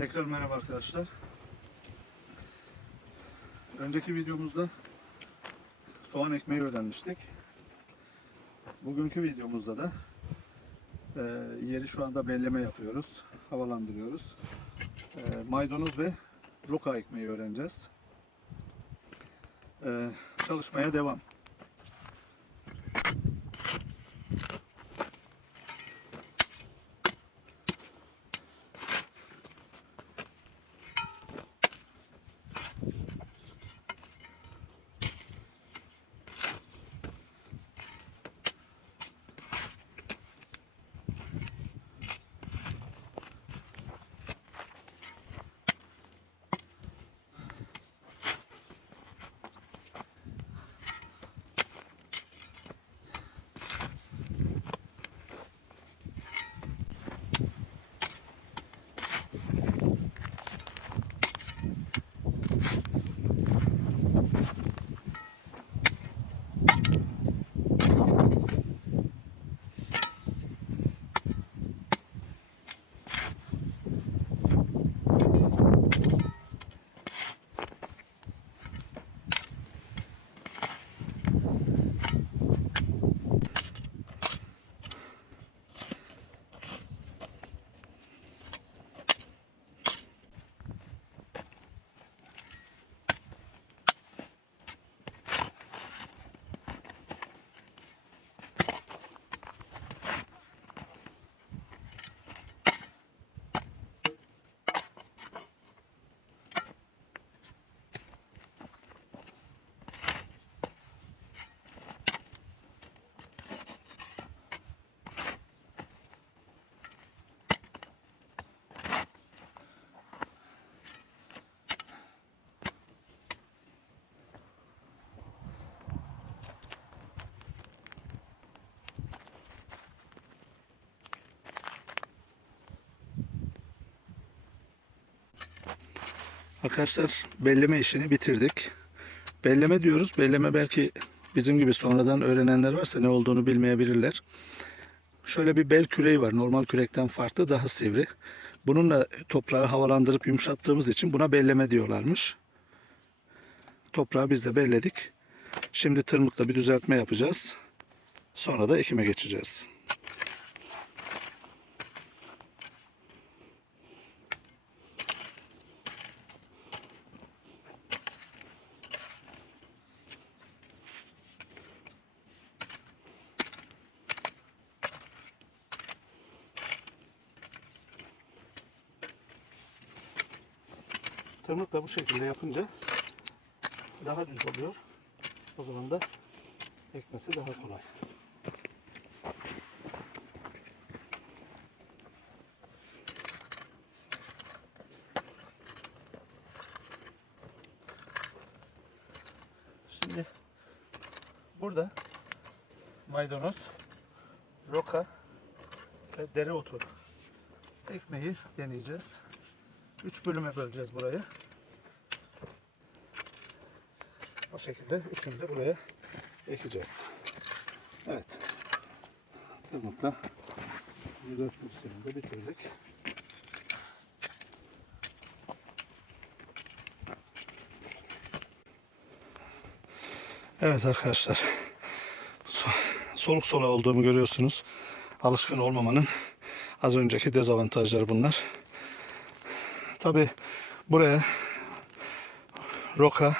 Tekrar merhaba arkadaşlar. Önceki videomuzda soğan ekmeği öğrenmiştik. Bugünkü videomuzda da e, yeri şu anda belleme yapıyoruz. Havalandırıyoruz. E, maydanoz ve roka ekmeği öğreneceğiz. E, çalışmaya devam. Arkadaşlar belleme işini bitirdik. Belleme diyoruz. Belleme belki bizim gibi sonradan öğrenenler varsa ne olduğunu bilmeyebilirler. Şöyle bir bel küreği var. Normal kürekten farklı daha sivri. Bununla toprağı havalandırıp yumuşattığımız için buna belleme diyorlarmış. Toprağı biz de belledik. Şimdi tırmıkla bir düzeltme yapacağız. Sonra da ekime geçeceğiz. Tırmıkla bu şekilde yapınca daha düz oluyor. O zaman da ekmesi daha kolay. Şimdi burada maydanoz, roka ve dereotu ekmeği deneyeceğiz. Üç bölüme böleceğiz burayı. O şekilde üçünü de buraya ekeceğiz. Evet. Tırmıkla dört misyonu da bitirdik. Evet arkadaşlar. So- soluk sola olduğumu görüyorsunuz. Alışkın olmamanın az önceki dezavantajları bunlar. Tabi buraya roka,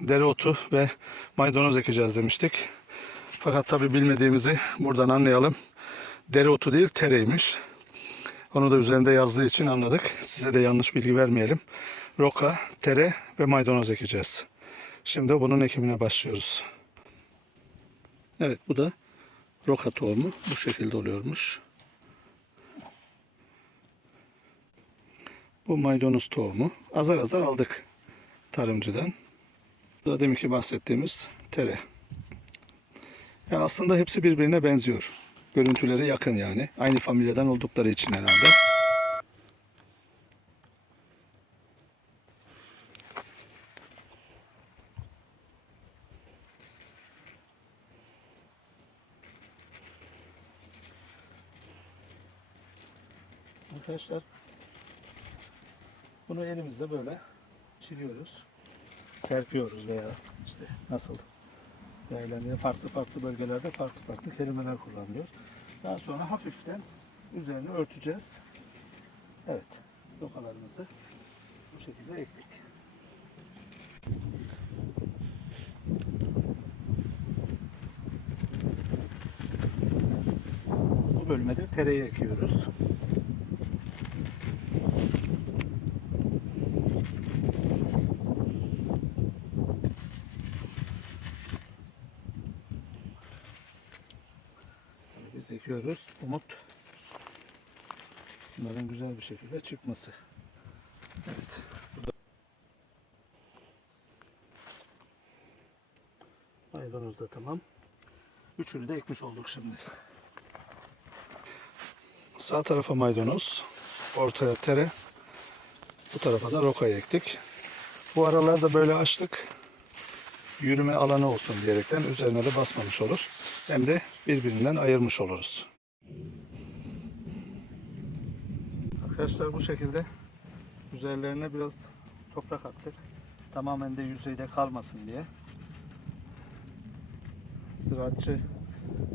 dereotu ve maydanoz ekeceğiz demiştik. Fakat tabi bilmediğimizi buradan anlayalım. Dereotu değil tereymiş. Onu da üzerinde yazdığı için anladık. Size de yanlış bilgi vermeyelim. Roka, tere ve maydanoz ekeceğiz. Şimdi bunun ekimine başlıyoruz. Evet bu da roka tohumu. Bu şekilde oluyormuş. Bu maydanoz tohumu. Azar azar aldık tarımcıdan. Bu da deminki bahsettiğimiz tere. Ya aslında hepsi birbirine benziyor. Görüntüleri yakın yani. Aynı familyadan oldukları için herhalde. Arkadaşlar Bunu elimizle böyle çiliyoruz. Serpiyoruz veya işte nasıl değerlendiriyor. Farklı farklı bölgelerde farklı farklı kelimeler kullanılıyor. Daha sonra hafiften üzerine örteceğiz. Evet. Lokalarımızı bu şekilde ektik. Bu bölüme de tereyağı ekiyoruz. Ekiyoruz. Umut bunların güzel bir şekilde çıkması. Evet. Bu da maydanoz da tamam. Üçünü de ekmiş olduk şimdi. Sağ tarafa maydanoz, ortaya tere, bu tarafa da rokayı ektik. Bu aralarda böyle açtık. Yürüme alanı olsun diyerekten üzerine de basmamış olur. Hem de birbirinden ayırmış oluruz. Arkadaşlar bu şekilde üzerlerine biraz toprak attık. Tamamen de yüzeyde kalmasın diye. Ziraatçı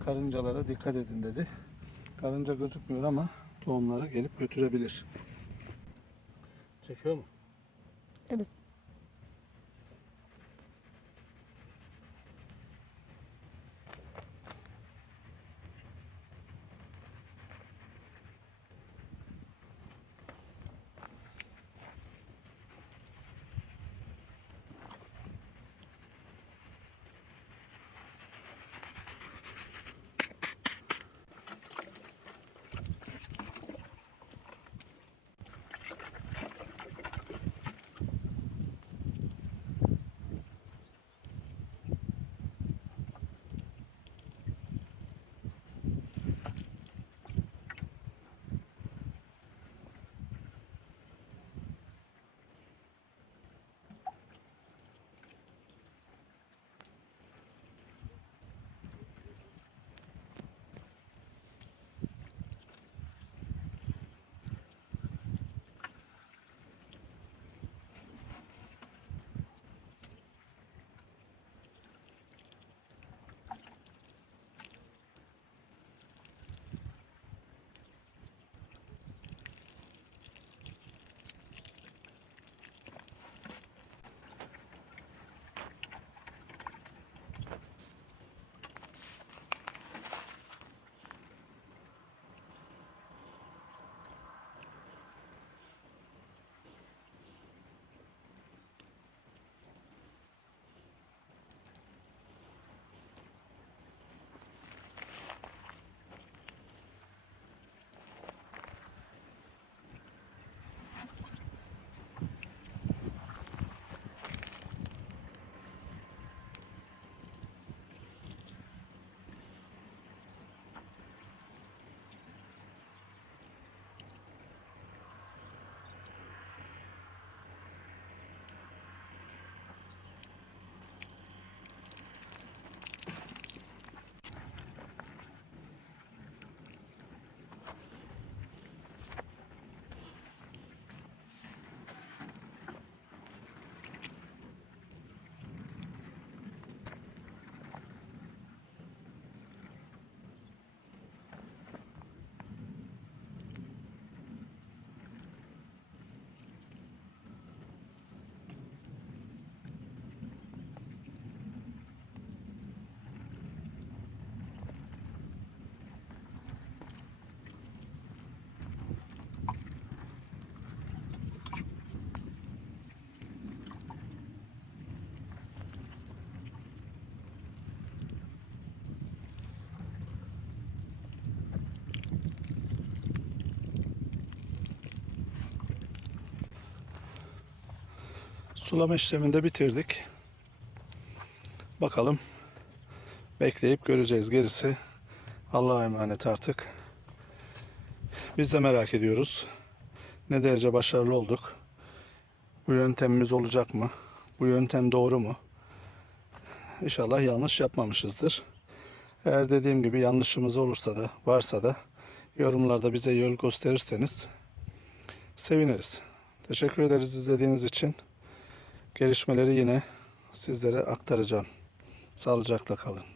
karıncalara dikkat edin dedi. Karınca gözükmüyor ama tohumları gelip götürebilir. Çekiyor mu? Evet. Sulama işlemini de bitirdik. Bakalım. Bekleyip göreceğiz. Gerisi Allah'a emanet artık. Biz de merak ediyoruz. Ne derece başarılı olduk? Bu yöntemimiz olacak mı? Bu yöntem doğru mu? İnşallah yanlış yapmamışızdır. Eğer dediğim gibi yanlışımız olursa da varsa da yorumlarda bize yol gösterirseniz seviniriz. Teşekkür ederiz izlediğiniz için. Gelişmeleri yine sizlere aktaracağım. Sağlıcakla kalın.